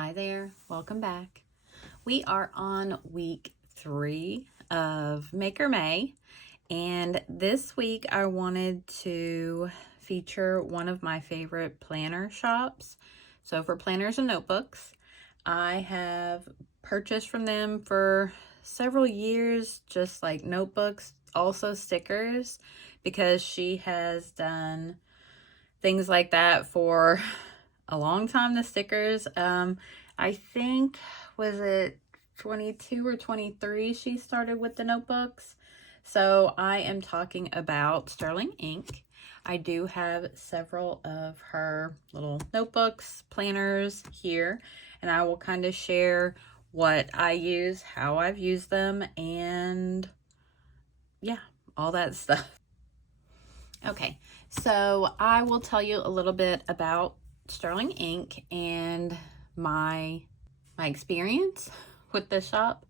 Hi there, welcome back. We are on week 3 of Maker May, and this week I wanted to feature one of my favorite planner shops. So for planners and notebooks, I have purchased from them for several years, just like notebooks, also stickers, because she has done things like that for a long time. The stickers, I think, was it 22 or 23 she started with the notebooks. So I am talking about Sterling Ink. I do have several of her little notebooks, planners here, and I will kind of share what I use, how I've used them, and yeah, all that stuff. Okay, so I will tell you a little bit about Sterling Ink and my experience with the shop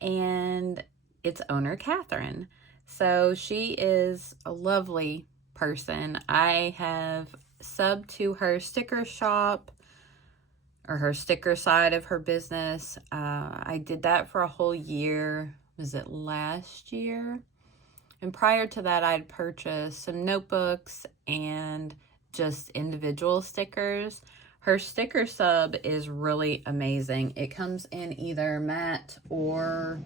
and its owner, Catherine. So she is a lovely person. I have subbed to her sticker shop, or her sticker side of her business. I did that for a whole year. Was it last year? And prior to that, I'd purchased some notebooks and just individual stickers. Her sticker sub is really amazing. It comes in either matte or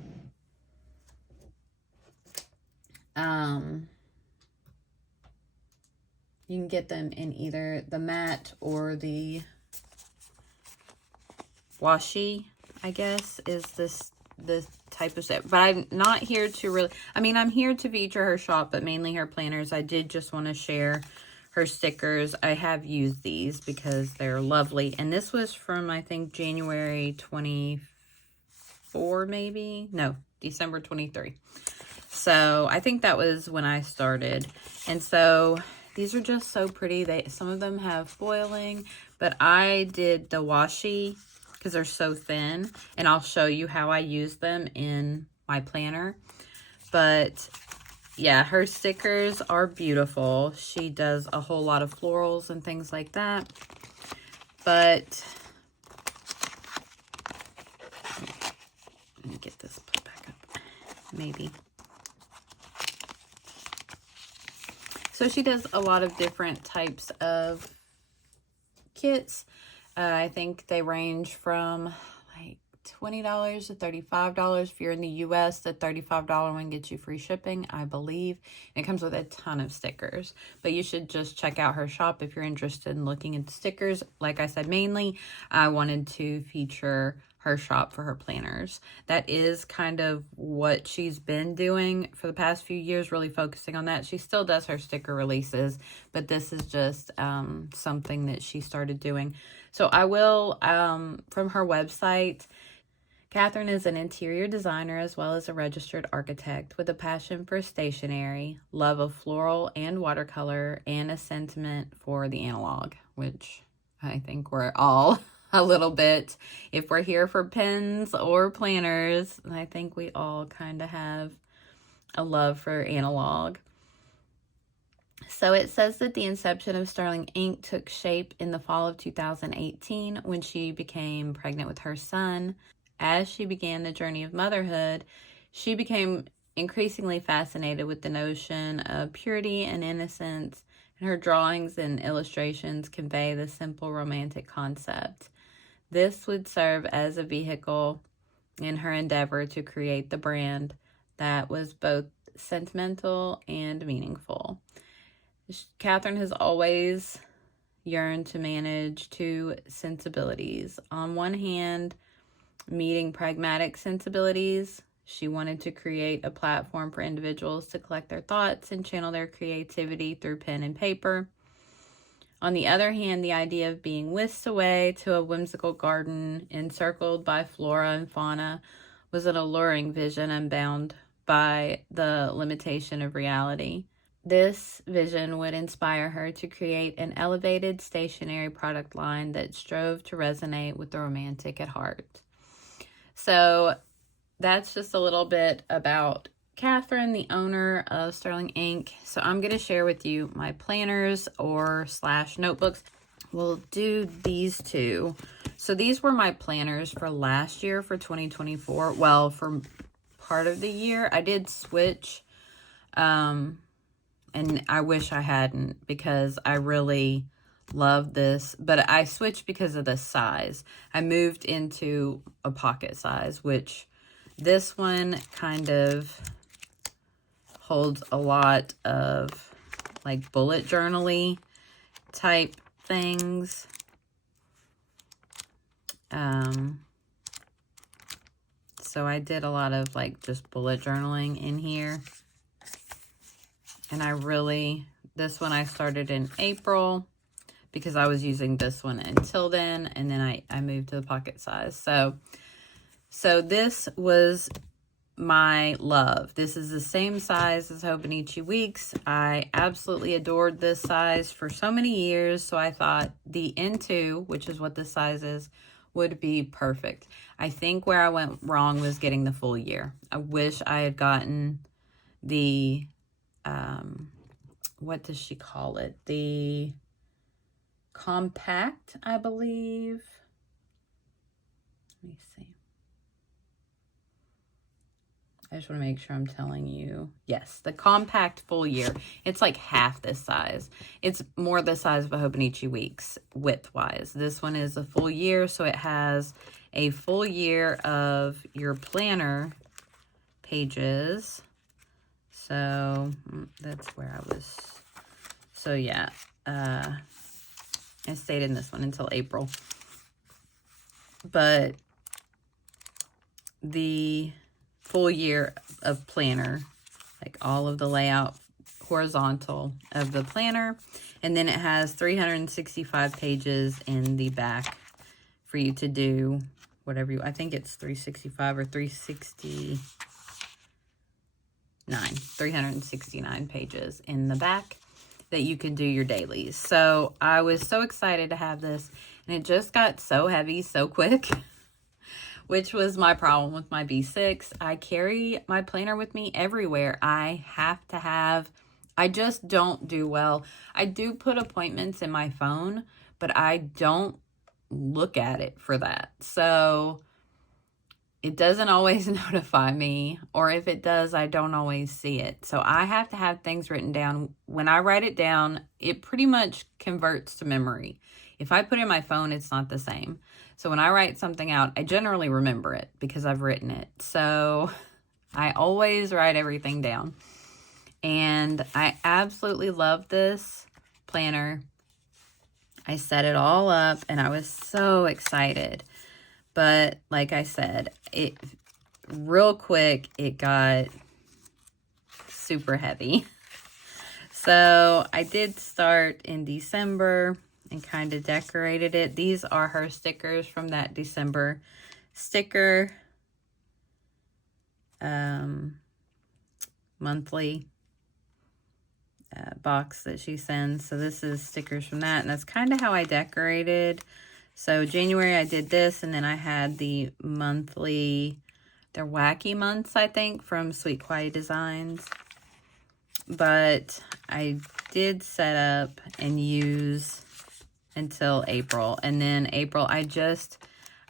you can get them in either the matte or the washi, I guess, is the type of set. But I'm not here to really, I'm here to feature her shop, but mainly her planners. I did just want to share her stickers. I have used these because they're lovely. And this was from, I think, January 24, maybe? No, December 23. So I think that was when I started. And so these are just so pretty. Some of them have foiling, but I did the washi because they're so thin, and I'll show you how I use them in my planner. But yeah, her stickers are beautiful. She does a whole lot of florals and things like that. But let me get this put back up, maybe. So she does a lot of different types of kits. I think they range from like $20 to $35. If you're in the US, the $35 one gets you free shipping, I believe. And it comes with a ton of stickers. But you should just check out her shop if you're interested in looking at stickers. Like I said, mainly I wanted to feature her shop for her planners. That is kind of what she's been doing for the past few years, really focusing on that. She still does her sticker releases, but this is just something that she started doing. So I will, from her website, Catherine is an interior designer as well as a registered architect with a passion for stationery, love of floral and watercolor, and a sentiment for the analog, which I think we're all a little bit. If we're here for pens or planners, I think we all kind of have a love for analog. So it says that the inception of Sterling Ink took shape in the fall of 2018 when she became pregnant with her son. As she began the journey of motherhood, she became increasingly fascinated with the notion of purity and innocence, and her drawings and illustrations convey the simple romantic concept. This would serve as a vehicle in her endeavor to create the brand that was both sentimental and meaningful. Catherine has always yearned to manage two sensibilities. On one hand, meeting pragmatic sensibilities, she wanted to create a platform for individuals to collect their thoughts and channel their creativity through pen and paper. On the other hand, the idea of being whisked away to a whimsical garden encircled by flora and fauna was an alluring vision unbound by the limitation of reality. This vision would inspire her to create an elevated stationery product line that strove to resonate with the romantic at heart. So that's just a little bit about Catherine, the owner of Sterling Ink. So I'm going to share with you my planners or / notebooks. we'll do these two. So these were my planners for last year for 2024. Well, for part of the year, I did switch. And I wish I hadn't, because I really love this. But I switched because of the size. I moved into a pocket size, which this one kind of holds a lot of like bullet journal-y type things. So I did a lot of like just bullet journaling in here. And I really, this one I started in April because I was using this one until then. And then I moved to the pocket size. So this was my love. This is the same size as Hobonichi Weeks. I absolutely adored this size for so many years. So I thought the N2, which is what this size is, would be perfect. I think where I went wrong was getting the full year. I wish I had gotten the, what does she call it? The compact, I believe. Let me see. I just want to make sure I'm telling you. Yes, the compact full year. It's like half this size. It's more the size of a Hobonichi Weeks width-wise. This one is a full year, so it has a full year of your planner pages. So that's where I was. So yeah, I stayed in this one until April. But the full year of planner, like all of the layout horizontal of the planner, and then it has 365 pages in the back for you to do whatever you, I think it's 365 or 369 pages in the back that you can do your dailies. So I was so excited to have this, and it just got so heavy so quick. Which was my problem with my B6. I carry my planner with me everywhere. I have to have, I just don't do well. I do put appointments in my phone, but I don't look at it for that. So it doesn't always notify me, or if it does, I don't always see it. So I have to have things written down. When I write it down, it pretty much converts to memory. If I put it in my phone, it's not the same. So when I write something out, I generally remember it because I've written it. So I always write everything down. And I absolutely love this planner. I set it all up and I was so excited. But like I said, it real quick, it got super heavy. So I did start in December and kind of decorated it. These are her stickers from that December sticker monthly box that she sends. So this is stickers from that, and that's kind of how I decorated. So January I did this, and then I had the monthly, they're wacky months, I think, from Sweet Quiet Designs. But I did set up and use until April, and then April I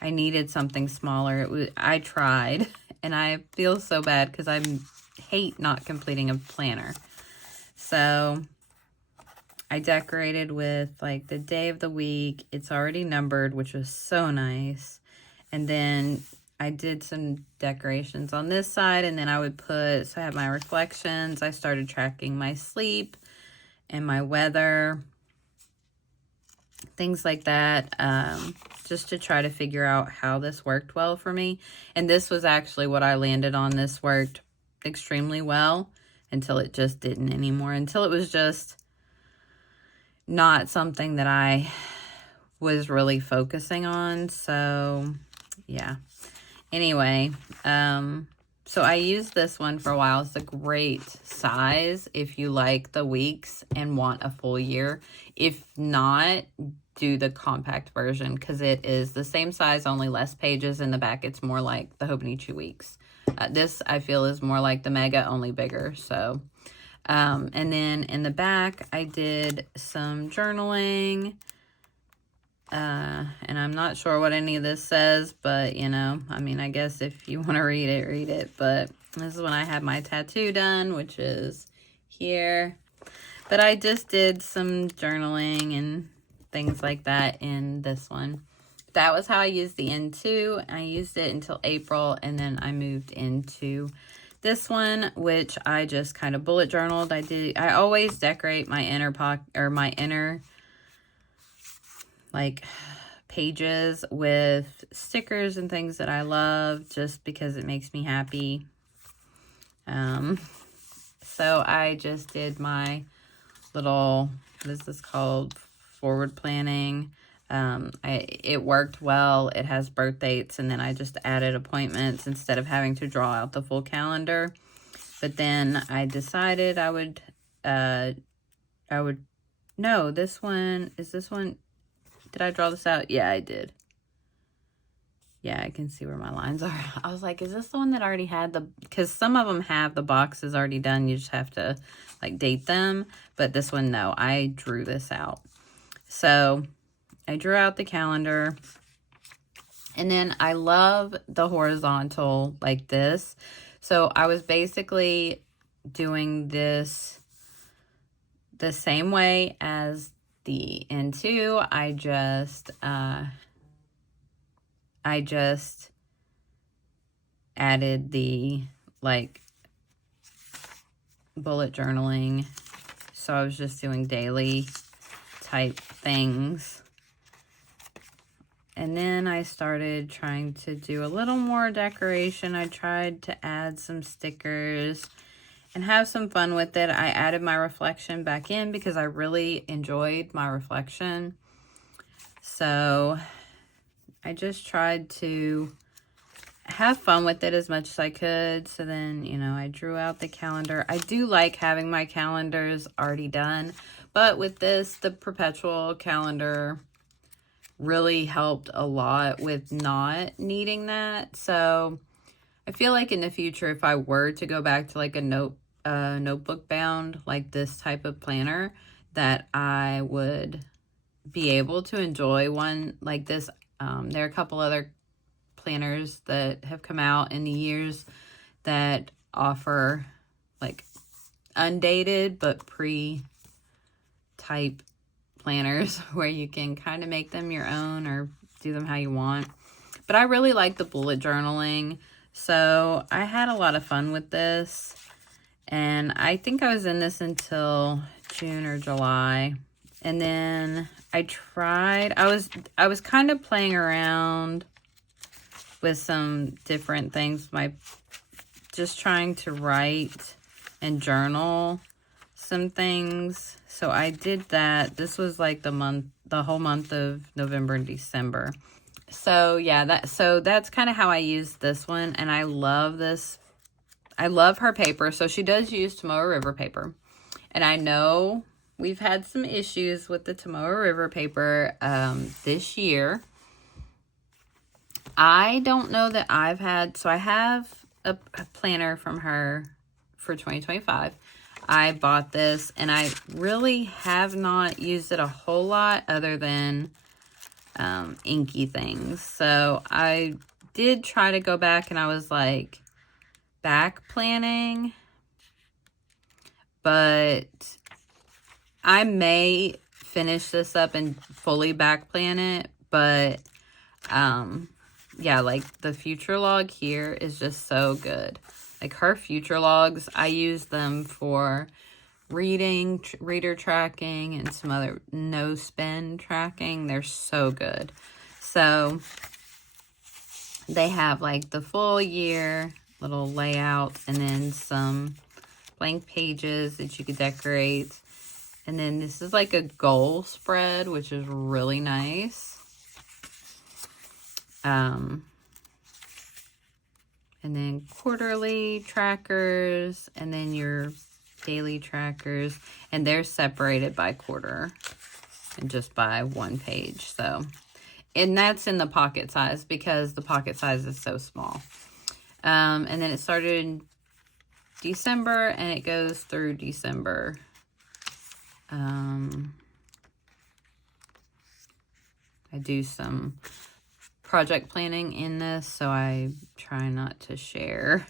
needed something smaller. I tried, and I feel so bad because I hate not completing a planner. So I decorated with like the day of the week. It's already numbered, which was so nice. And then I did some decorations on this side, and then I would put, so I have my reflections. I started tracking my sleep and my weather, things like that, just to try to figure out how this worked well for me. And this was actually what I landed on. This worked extremely well until it just didn't anymore, until it was just not something that I was really focusing on. So yeah, anyway, so I used this one for a while. It's a great size if you like the weeks and want a full year. If not, do the compact version because it is the same size, only less pages in the back. It's more like the Hobonichi Weeks. This, I feel, is more like the Mega, only bigger. So, and then in the back, I did some journaling And I'm not sure what any of this says, but, you know, I mean, I guess if you want to read it, read it. But this is when I had my tattoo done, which is here. But I just did some journaling and things like that in this one. That was how I used the N2. I used it until April, and then I moved into this one, which I just kind of bullet journaled. I always decorate my inner pocket, or my inner, like, pages with stickers and things that I love, just because it makes me happy. So I just did my little, what is this called? Forward planning. It worked well. It has birth dates, and then I just added appointments instead of having to draw out the full calendar. But then I decided no, this one, did I draw this out? Yeah, I did. Yeah, I can see where my lines are. I was like, is this the one that already had because some of them have the boxes already done. You just have to, like, date them. But this one, no, I drew this out. So I drew out the calendar. And then I love the horizontal like this. So I was basically doing this the same way as the N2. I just added the, like, bullet journaling. So I was just doing daily type things. And then I started trying to do a little more decoration. I tried to add some stickers and have some fun with it. I added my reflection back in because I really enjoyed my reflection. So I just tried to have fun with it as much as I could. So then, you know, I drew out the calendar. I do like having my calendars already done. But with this, the perpetual calendar really helped a lot with not needing that. So I feel like in the future, if I were to go back to like a notebook bound, like this type of planner, that I would be able to enjoy one like this. There are a couple other planners that have come out in the years that offer like undated but pre-type planners where you can kind of make them your own or do them how you want. But I really like the bullet journaling, so I had a lot of fun with this. And I think I was in this until June or July. And then I was kind of playing around with some different things, just trying to write and journal some things. So I did that. This was like the whole month of November and December. So yeah, that's kind of how I used this one. And I love this. I love her paper. So she does use Tomoe River paper. And I know we've had some issues with the Tomoe River paper this year. I don't know that I've had, so I have a planner from her for 2025. I bought this, and I really have not used it a whole lot other than inky things. So I did try to go back, and I was like back planning, but I may finish this up and fully back plan it. But yeah, like the future log here is just so good. Like her future logs, I use them for reading, reader tracking, and some other no spend tracking. They're so good. So they have like the full year little layout, and then some blank pages that you could decorate. And then this is like a goal spread, which is really nice. And then quarterly trackers, and then your daily trackers, and they're separated by quarter and just by one page. So, and that's in the pocket size because the pocket size is so small. And then it started in December and it goes through December. I I do some project planning in this, so I try not to share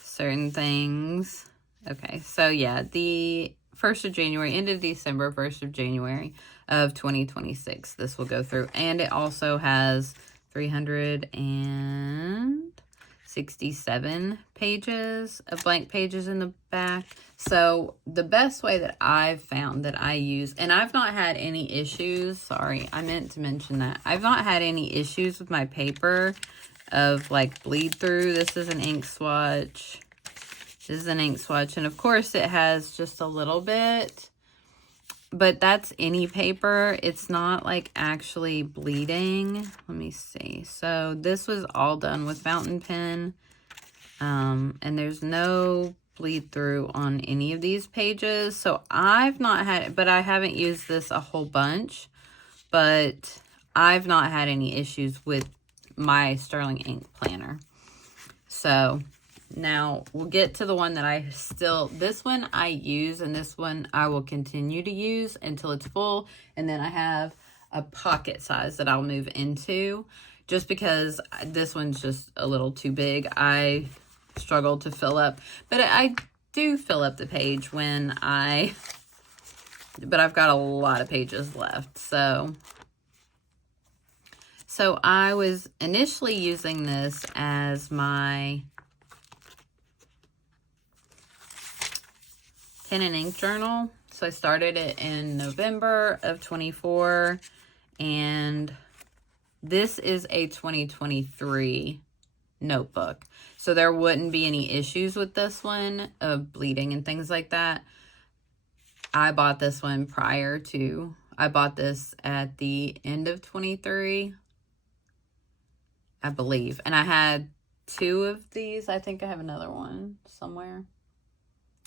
certain things. Okay, so yeah, the 1st of January, end of December, 1st of January of 2026, this will go through. And it also has 367 pages of blank pages in the back. So the best way that I've found that I use, and I've not had any issues, sorry, I meant to mention that. I've not had any issues with my paper of like bleed through. This is an ink swatch. This is an ink swatch, and of course it has just a little bit, but that's any paper. It's not like actually bleeding. Let me see. So this was all done with fountain pen, and there's no bleed through on any of these pages. So I've not had it, but I haven't used this a whole bunch, but I've not had any issues with my Sterling ink planner. So now we'll get to the one that this one I use, and this one I will continue to use until it's full. And then I have a pocket size that I'll move into, just because this one's just a little too big. I struggle to fill up, but I do fill up the page but I've got a lot of pages left. So I was initially using this as my pen and ink journal. So I started it in November of 24, and this is a 2023 notebook. So there wouldn't be any issues with this one of bleeding and things like that. I bought this one I bought this at the end of 23, I believe. And I had 2 of these. I think I have another one somewhere.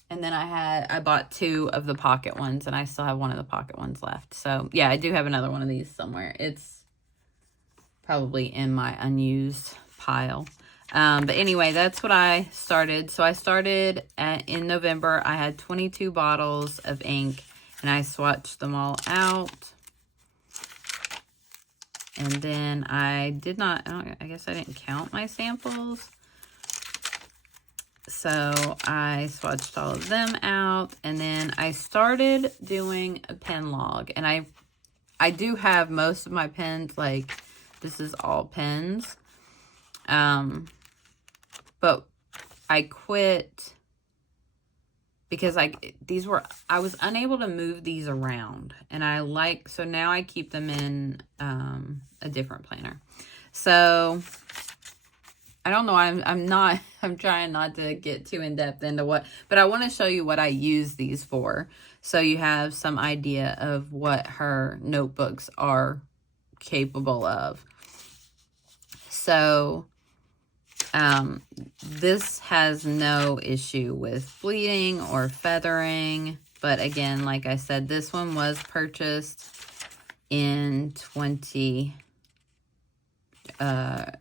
And then I bought 2 of the pocket ones, and I still have one of the pocket ones left. So yeah, I do have another one of these somewhere. It's probably in my unused pile. But anyway, that's what I started. So I started in November. I had 22 bottles of ink, and I swatched them all out. And then I guess I didn't count my samples. So I swatched all of them out, and then I started doing a pen log. And I do have most of my pens, like this is all pens. But I quit because I was unable to move these around, and so now I keep them in a different planner. So I don't know, I'm trying not to get too in depth into but I want to show you what I use these for, so you have some idea of what her notebooks are capable of. So this has no issue with bleeding or feathering, but again, like I said, this one was purchased in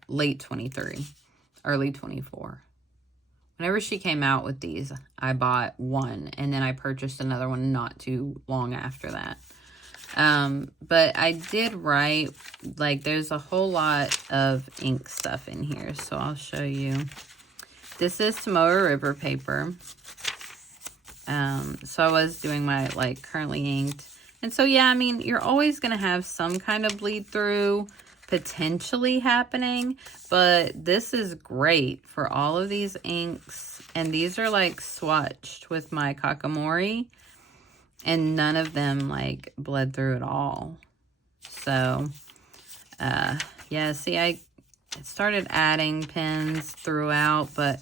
late 23, early 24. Whenever she came out with these, I bought one, and then I purchased another one not too long after that. But I did write, like, there's a whole lot of ink stuff in here, so I'll show you. This is Tomoe River paper. So I was doing my, like, currently inked. And so, yeah, I mean, you're always going to have some kind of bleed through potentially happening, but this is great for all of these inks. And these are, like, swatched with my Kakamori, and none of them, like, bled through at all. So, yeah, see, I started adding pens throughout, but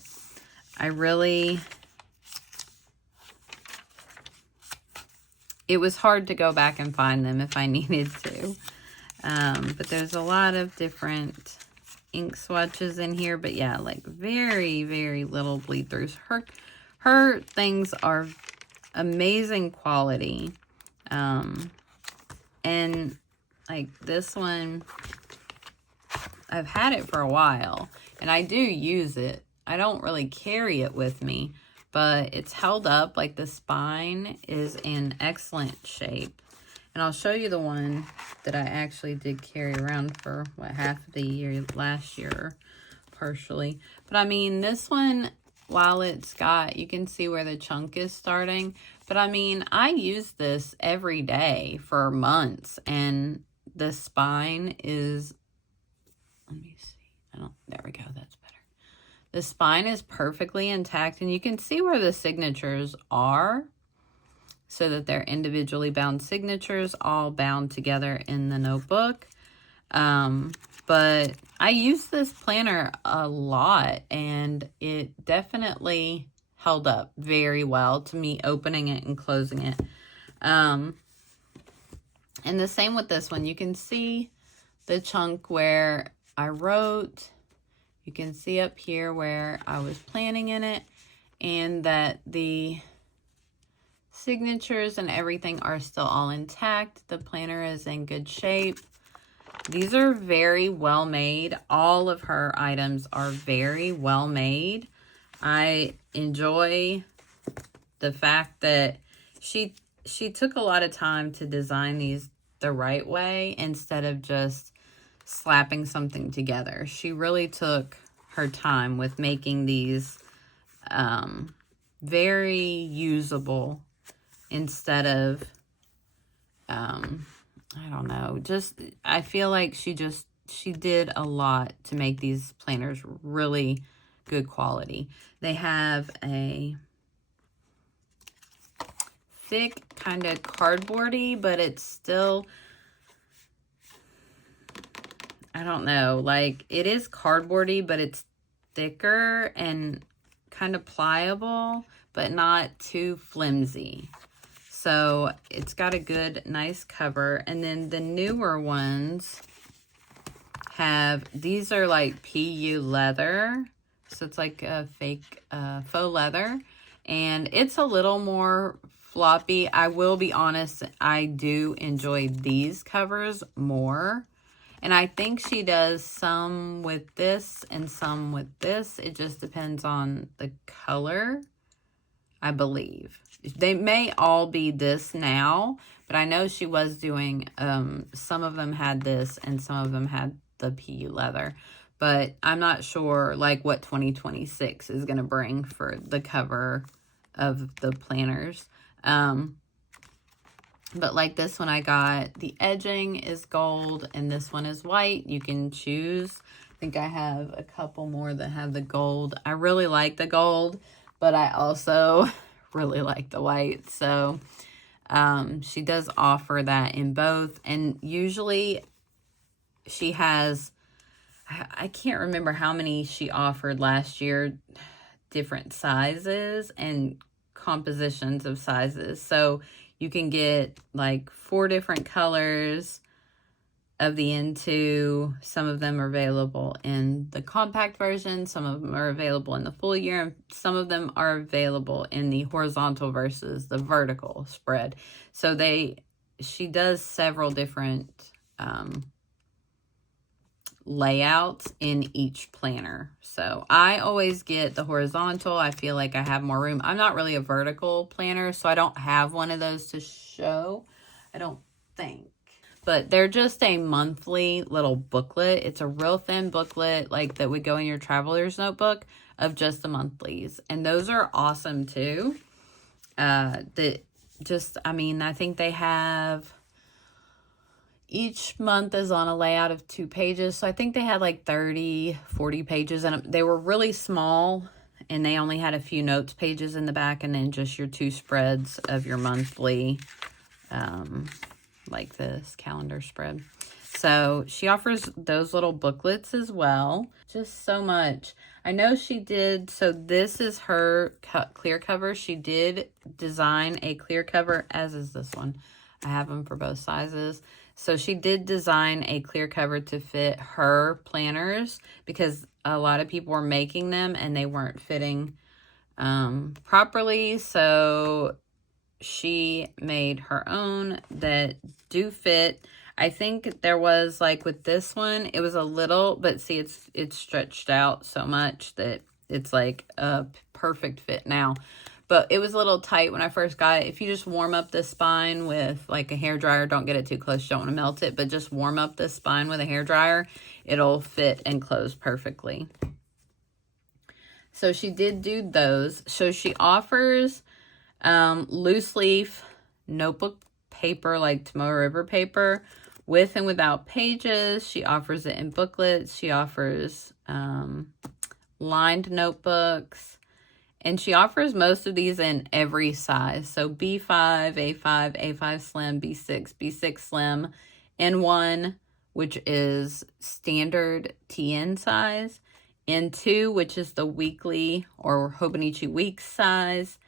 it was hard to go back and find them if I needed to. But there's a lot of different ink swatches in here, but yeah, like, very, very little bleed throughs. Her things are amazing quality. And like this one, I've had it for a while, and I do use it. I don't really carry it with me, but it's held up. Like, the spine is in excellent shape. And I'll show you the one that I actually did carry around for, what, half of the year last year, partially. But I mean, this one, while it's got, you can see where the chunk is starting. But I mean, I use this every day for months. And the spine is, let me see. There we go. That's better. The spine is perfectly intact. And you can see where the signatures are, so that they're individually bound signatures, all bound together in the notebook. But I use this planner a lot, and it definitely held up very well to me opening it and closing it. And the same with this one. You can see the chunk where I wrote. You can see up here where I was planning in it, and that the signatures and everything are still all intact. The planner is in good shape. These are very well made. All of her items are very well made. I enjoy the fact that she took a lot of time to design these the right way instead of just slapping something together. She really took her time with making these very usable, instead of, I don't know, just, I feel like she did a lot to make these planners really good quality. They have a thick kind of cardboardy, but it's still, I don't know, like it is cardboardy, but it's thicker and kind of pliable, but not too flimsy. So it's got a good, nice cover. And then the newer ones have, these are like PU leather. So it's like a fake faux leather. And it's a little more floppy. I will be honest, I do enjoy these covers more. And I think she does some with this and some with this. It just depends on the color, I believe. They may all be this now, but I know she was doing, some of them had this and some of them had the PU leather. But I'm not sure like what 2026 is going to bring for the cover of the planners. But like this one I got, the edging is gold and this one is white. You can choose. I think I have a couple more that have the gold. I really like the gold, but I also really like the white. So she does offer that in both. And usually she has, I can't remember how many she offered last year, different sizes and compositions of sizes. So you can get like 4 different colors of the N2. Some of them are available in the compact version. Some of them are available in the full year. And some of them are available in the horizontal versus the vertical spread. So she does several different layouts in each planner. So I always get the horizontal. I feel like I have more room. I'm not really a vertical planner, so I don't have one of those to show, I don't think. But they're just a monthly little booklet. It's a real thin booklet like that would go in your traveler's notebook of just the monthlies. And those are awesome too. I think they have, each month is on a layout of 2 pages. So I think they had like 30, 40 pages, and they were really small, and they only had a few notes pages in the back, and then just your 2 spreads of your monthly, like this calendar spread. So she offers those little booklets as well. Just so much. I know she did, so this is her clear cover. She did design a clear cover, as is this one. I have them for both sizes. So she did design a clear cover to fit her planners because a lot of people were making them and they weren't fitting properly. So she made her own that do fit. I think there was, like with this one, it was a little, but see, it's stretched out so much that it's like a perfect fit now. but it was a little tight when I first got it. If you just warm up the spine with like a hairdryer, don't get it too close, you don't want to melt it, but just warm up the spine with a hairdryer, it'll fit and close perfectly. So she did do those. So she offers loose leaf notebook paper, like Tomoe River paper, with and without pages. She offers it in booklets. She offers lined notebooks. And she offers most of these in every size. So B5, A5, A5 Slim, B6, B6 Slim, N1, which is standard TN size, N2, which is the weekly or Hobonichi Weeks size,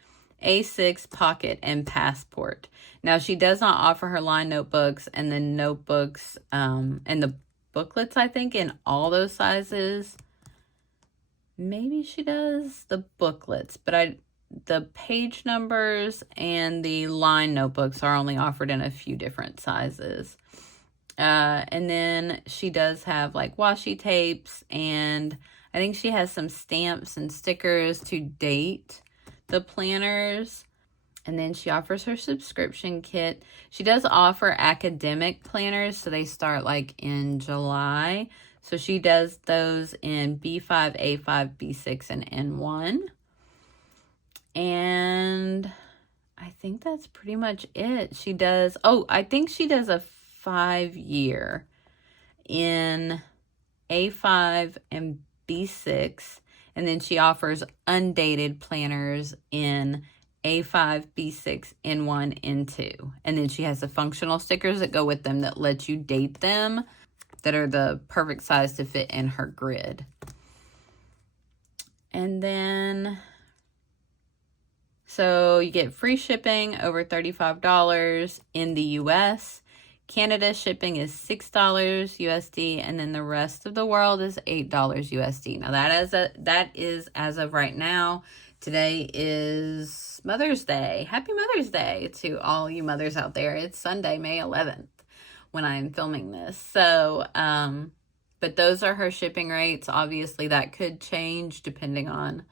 A6, Pocket, and Passport. Now, she does not offer her line notebooks and the notebooks and the booklets, I think, in all those sizes. Maybe she does the booklets, but the page numbers and the line notebooks are only offered in a few different sizes. And then she does have like washi tapes, and I think she has some stamps and stickers to date the planners. And then she offers her subscription kit. She does offer academic planners, so they start like in July. So she does those in B5, A5, B6, and N1. And I think that's pretty much it. She does, I think she does a 5-year in A5 and B6. And then she offers undated planners in A5, B6, N1, N2. And then she has the functional stickers that go with them that let you date them, that are the perfect size to fit in her grid. And then, so you get free shipping over $35 in the US. Canada shipping is $6 USD, and then the rest of the world is $8 USD. Now that is as of right now. Today is Mother's Day. Happy Mother's Day to all you mothers out there. It's Sunday, May 11th. When I'm filming this. So, but those are her shipping rates. Obviously, that could change depending on,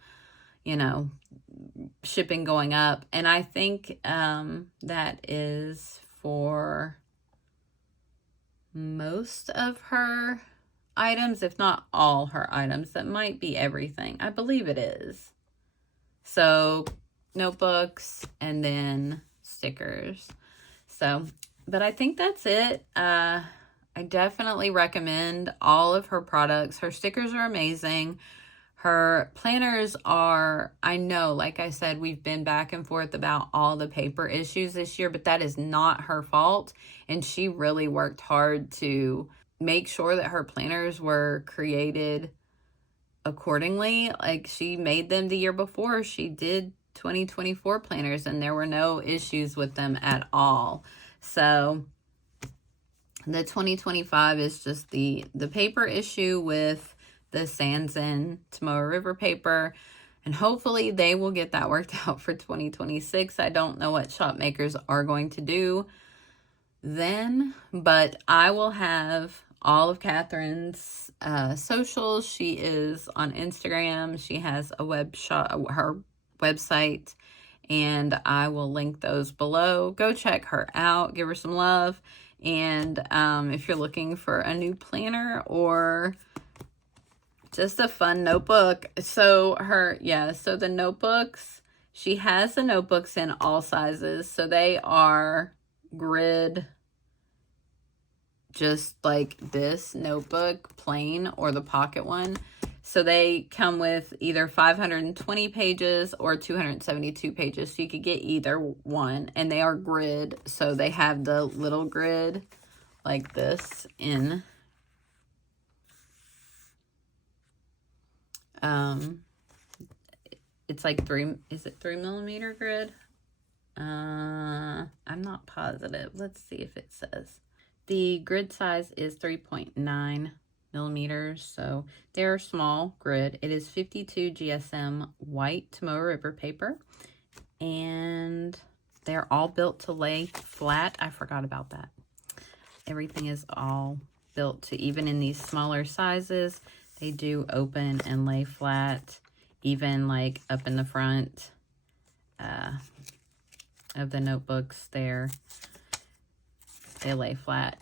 shipping going up. And I think that is for most of her items, if not all her items. That might be everything. I believe it is. So, notebooks and then stickers. So, but I think that's it. I definitely recommend all of her products. Her stickers are amazing. Her planners are, I know, like I said, we've been back and forth about all the paper issues this year, but that is not her fault. And she really worked hard to make sure that her planners were created accordingly. Like, she made them the year before. She did 2024 planners, and there were no issues with them at all. So the 2025 is just the paper issue with the Sanzen Tomoe River paper. And hopefully they will get that worked out for 2026. I don't know what shop makers are going to do then, but I will have all of Catherine's socials. She is on Instagram. She has a her website, and I will link those below. Go check her out. Give her some love. And if you're looking for a new planner or just a fun notebook. So the notebooks, she has the notebooks in all sizes. So they are grid, just like this notebook, plain, or the pocket one. So they come with either 520 pages or 272 pages. So you could get either one. And they are grid. So they have the little grid like this in it's like 3 millimeter grid? I'm not positive. Let's see if it says. The grid size is 3.9 millimeters, so they're small grid. It is 52 GSM white Tomoe River paper, and they're all built to lay flat. I forgot about that. Everything is all built to, even in these smaller sizes, they do open and lay flat, even like up in the front. of the notebooks there. They lay flat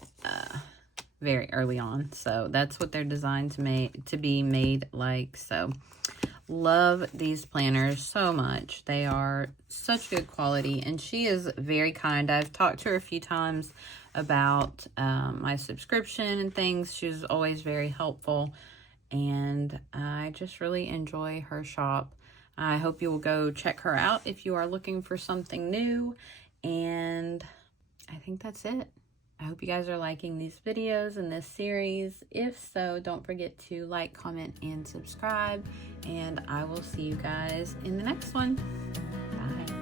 very early on. So that's what they're designed to be made like. So love these planners so much. They are such good quality, and she is very kind. I've talked to her a few times about my subscription and things. She was always very helpful, and I just really enjoy her shop. I hope you will go check her out if you are looking for something new, and I think that's it. I hope you guys are liking these videos and this series. If so, don't forget to like, comment, and subscribe. And I will see you guys in the next one. Bye.